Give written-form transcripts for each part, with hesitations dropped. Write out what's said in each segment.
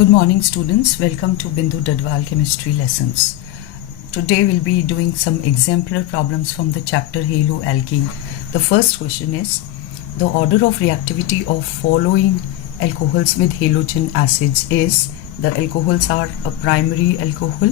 Good morning students, welcome to Bindu Dadwal chemistry lessons. Today we'll be doing some exemplar problems from the chapter haloalkene. The first question is, the order of reactivity of following alcohols with halogen acids is, the alcohols are a primary alcohol,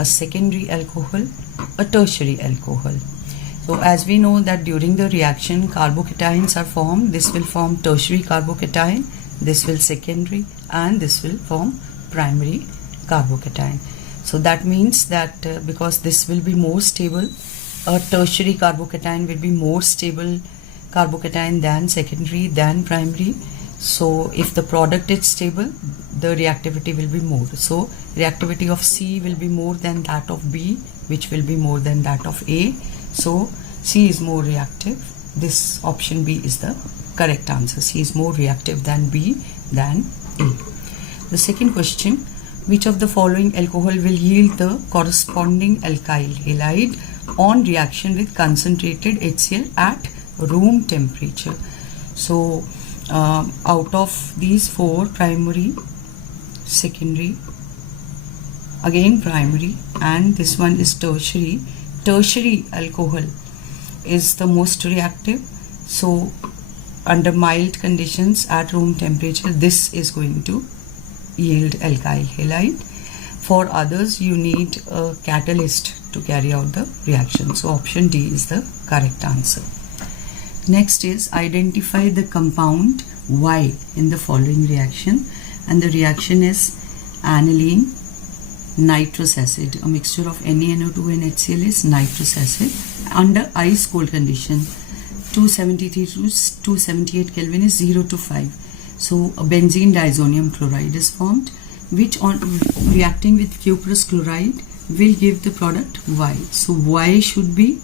a secondary alcohol, a tertiary alcohol. So as we know that during the reaction carbocations are formed, this will form tertiary carbocation, this will secondary, and this will form primary carbocation. So that means that because this will be more stable, a tertiary carbocation will be more stable carbocation than secondary than primary. So if the product is stable, the reactivity will be more. So reactivity of C will be more than that of B, which will be more than that of A. So C is more reactive. This option B is the correct answer. C is more reactive than B than A. The second question, which of the following alcohol will yield the corresponding alkyl halide on reaction with concentrated HCl at room temperature? So out of these four, primary, secondary, again primary, and this one is tertiary. Tertiary alcohol is the most reactive. So under mild conditions at room temperature, this is going to yield alkyl halide. For others, you need a catalyst to carry out the reaction. So option D is the correct answer. Next is, identify the compound Y in the following reaction, and the reaction is aniline nitrous acid. A mixture of NaNO2 and HCl is nitrous acid. Under ice cold condition, 273 to 278 Kelvin is 0 to 5. So a benzene diazonium chloride is formed, which on reacting with cuprous chloride will give the product Y. So Y should be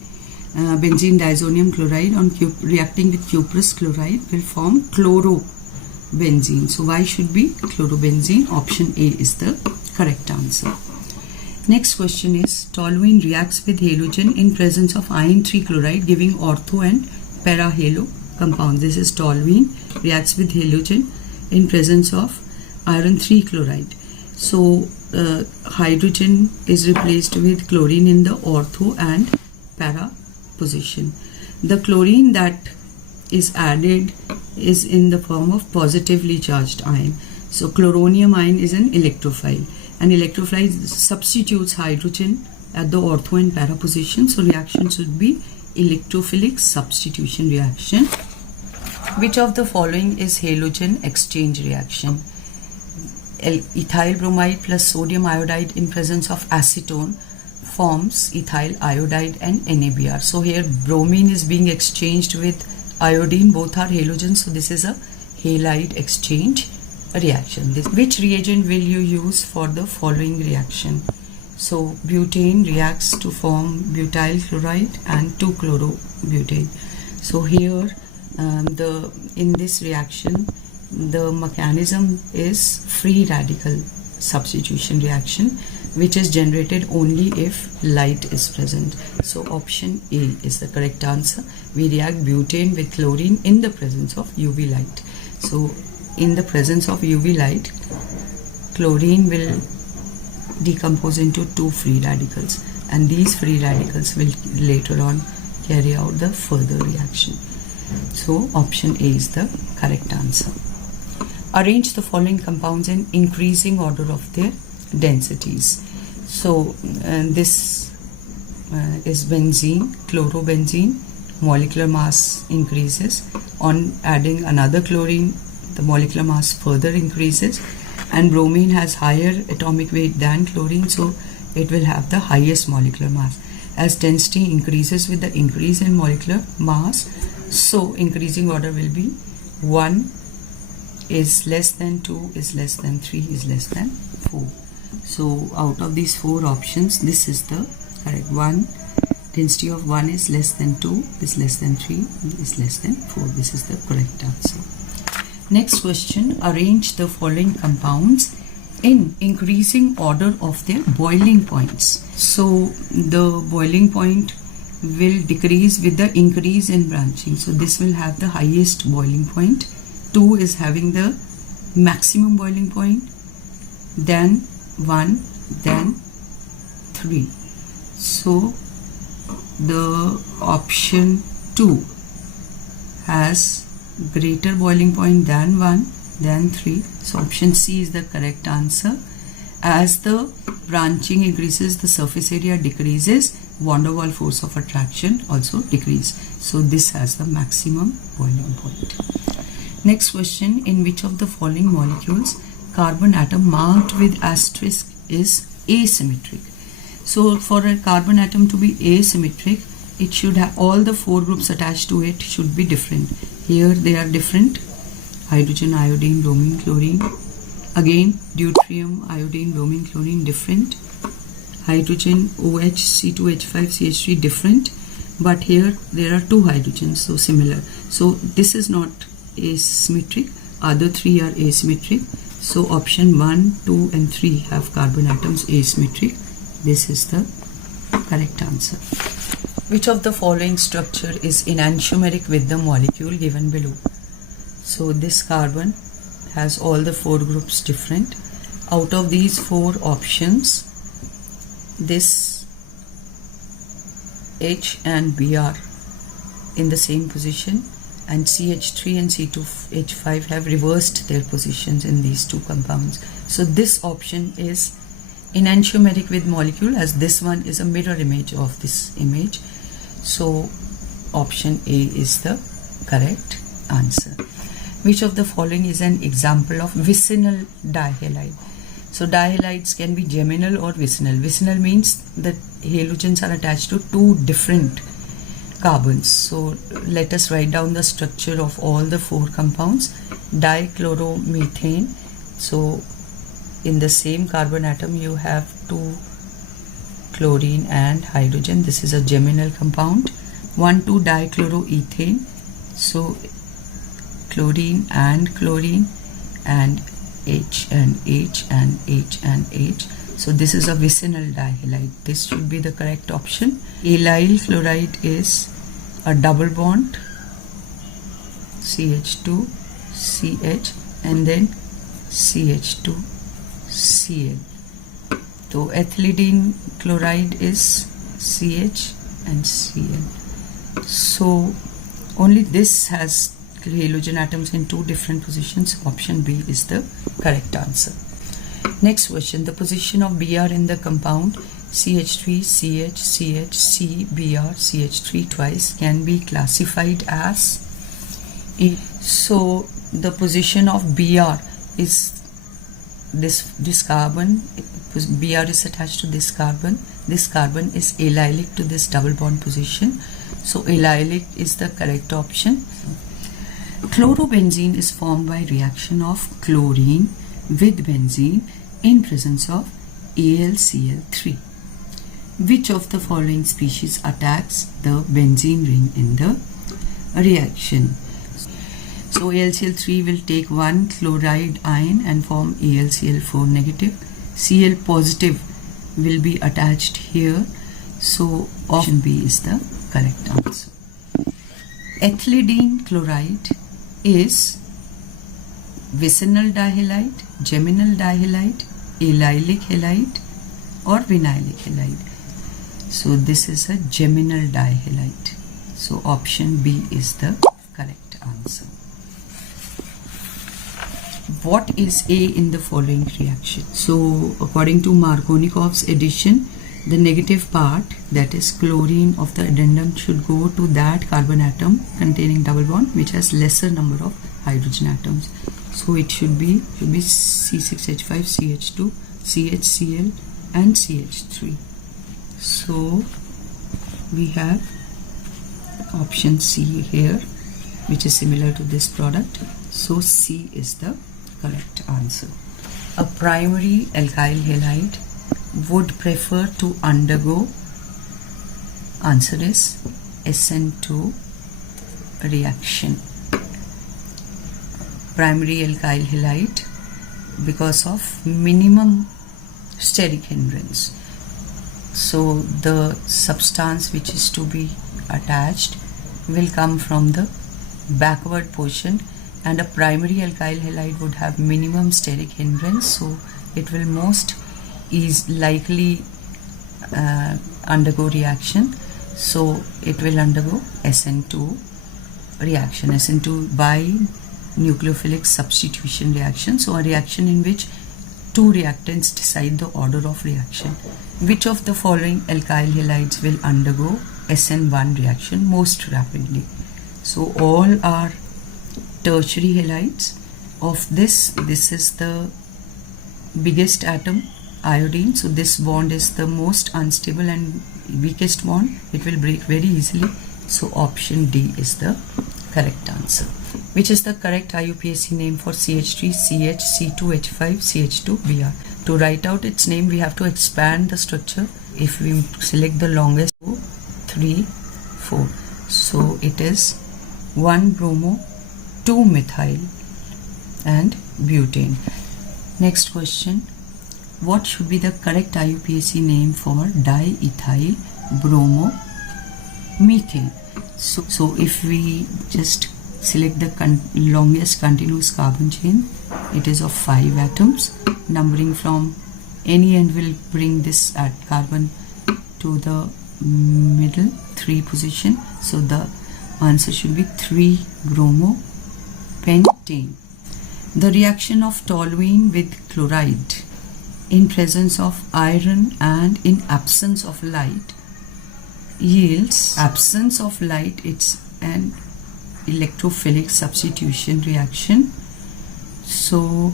benzene diazonium chloride on reacting with cuprous chloride will form chlorobenzene. So Y should be chlorobenzene. Option A is the correct answer. Next question is, toluene reacts with halogen in presence of iron 3 chloride giving ortho and para-halo compounds. This is toluene reacts with halogen in presence of iron 3 chloride. So hydrogen is replaced with chlorine in the ortho and para position. The chlorine that is added is in the form of positively charged ion. So chloronium ion is an electrophile, and electrophile substitutes hydrogen at the ortho and para position. So reaction should be electrophilic substitution reaction. Which of the following is halogen exchange reaction? Ethyl bromide plus sodium iodide in presence of acetone forms ethyl iodide and NaBr. So here bromine is being exchanged with iodine, both are halogens, so this is a halide exchange reaction. Which reagent will you use for the following reaction? So butane reacts to form butyl chloride and 2-chlorobutane. So here in this reaction, the mechanism is free radical substitution reaction, which is generated only if light is present. So option A is the correct answer. We react butane with chlorine in the presence of UV light. So in the presence of UV light, chlorine will decompose into 2 free radicals, and these free radicals will later on carry out the further reaction. So option A is the correct answer. Arrange the following compounds in increasing order of their densities. So this is benzene, chlorobenzene, molecular mass increases. On adding another chlorine, the molecular mass further increases, and bromine has higher atomic weight than chlorine, so it will have the highest molecular mass. As density increases with the increase in molecular mass, so increasing order will be 1 is less than 2 is less than 3 is less than 4. So out of these 4 options, this is the correct one. Density of 1 is less than 2 is less than 3 is less than 4. This is the correct answer. Next question, arrange the following compounds in increasing order of their boiling points. So the boiling point will decrease with the increase in branching. So this will have the highest boiling point. 2 is having the maximum boiling point. then 1, then 3. So the option 2 has greater boiling point than 1, then 3. So option C is the correct answer. As the branching increases, the surface area decreases, van der Waals force of attraction also decrease. So this has the maximum boiling point. Next question, in which of the following molecules carbon atom marked with asterisk is asymmetric? So for a carbon atom to be asymmetric, it should have all the 4 groups attached to it should be different. Here they are different: hydrogen, iodine, bromine, chlorine. Again deuterium, iodine, bromine, chlorine different. Hydrogen, OH, C2H5, CH3 different. But here there are 2 hydrogens, so similar. So this is not asymmetric. Other 3 are asymmetric. So option 1, 2 and 3 have carbon atoms asymmetric. This is the correct answer. Which of the following structure is enantiomeric with the molecule given below? So this carbon has all the 4 groups different. Out of these 4 options, this H and B are in the same position, and CH3 and C2H5 have reversed their positions in these 2 compounds. So this option is enantiomeric with molecule, as this one is a mirror image of this image. So option A is the correct answer. Which of the following is an example of vicinal dihalide? So dihalides can be geminal or vicinal. Vicinal means that halogens are attached to 2 different carbons. So let us write down the structure of all the 4 compounds. Dichloromethane. So in the same carbon atom you have 2 chlorine and hydrogen. This is a geminal compound. 1,2-dichloroethane. So chlorine and chlorine, and H and H and H and H. So this is a vicinal dihalide. This should be the correct option. Allyl chloride is a double bond, CH2 CH and then CH2Cl. So ethylidene chloride is CH and Cl. So only this has halogen atoms in 2 different positions. Option B is the correct answer. Next question, the position of Br in the compound CH3 CH CH C Br CH3 twice can be classified as E. So the position of Br is this carbon. Br is attached to this carbon. This carbon is allylic to this double bond position. So allylic is the correct option. Chlorobenzene is formed by reaction of chlorine with benzene in presence of AlCl3. Which of the following species attacks the benzene ring in the reaction? So AlCl3 will take 1 chloride ion and form AlCl4 negative. Cl positive will be attached here. So option B is the correct answer. Ethylidene chloride is vicinal dihalide, geminal dihalide, allylic halide or vinylic halide. So this is a geminal dihalide. So option B is the correct answer. What is A in the following reaction? So according to Markovnikov's addition, the negative part, that is chlorine of the addendum, should go to that carbon atom containing double bond which has lesser number of hydrogen atoms. So it should be C6H5, CH2, CHCl and CH3. So we have option C here, which is similar to this product. So C is the correct answer. A primary alkyl halide would prefer to undergo, answer is SN2 reaction. Primary alkyl halide because of minimum steric hindrance. So the substance which is to be attached will come from the backward portion, and a primary alkyl halide would have minimum steric hindrance, so it will most is likely undergo reaction. So it will undergo SN2 reaction, SN2 by nucleophilic substitution reaction. So a reaction in which two reactants decide the order of reaction. Which of the following alkyl halides will undergo SN1 reaction most rapidly? So all are tertiary halides. Of this is the biggest atom, iodine. So this bond is the most unstable and weakest bond. It will break very easily. So option D is the correct answer. Which is the correct IUPAC name for CH3, CH, C2H5, CH2Br? To write out its name, we have to expand the structure. If we select the longest, 2, 3, 4. So it is 1 bromo, 2 methyl and butane. Next question. What should be the correct IUPAC name for diethyl bromomethane? So if we just select the longest continuous carbon chain, it is of 5 atoms. Numbering from any end will bring this carbon to the middle 3 position. So the answer should be 3 bromopentane. The reaction of toluene with chloride in presence of iron and in absence of light yields absence of light. It's an electrophilic substitution reaction. So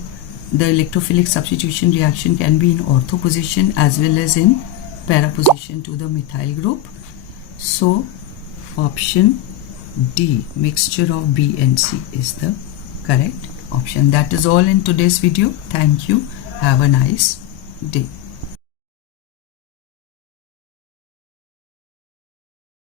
the electrophilic substitution reaction can be in ortho position as well as in para position to the methyl group. So option D, mixture of B and C, is the correct option. That is all in today's video. Thank you. Have a nice day.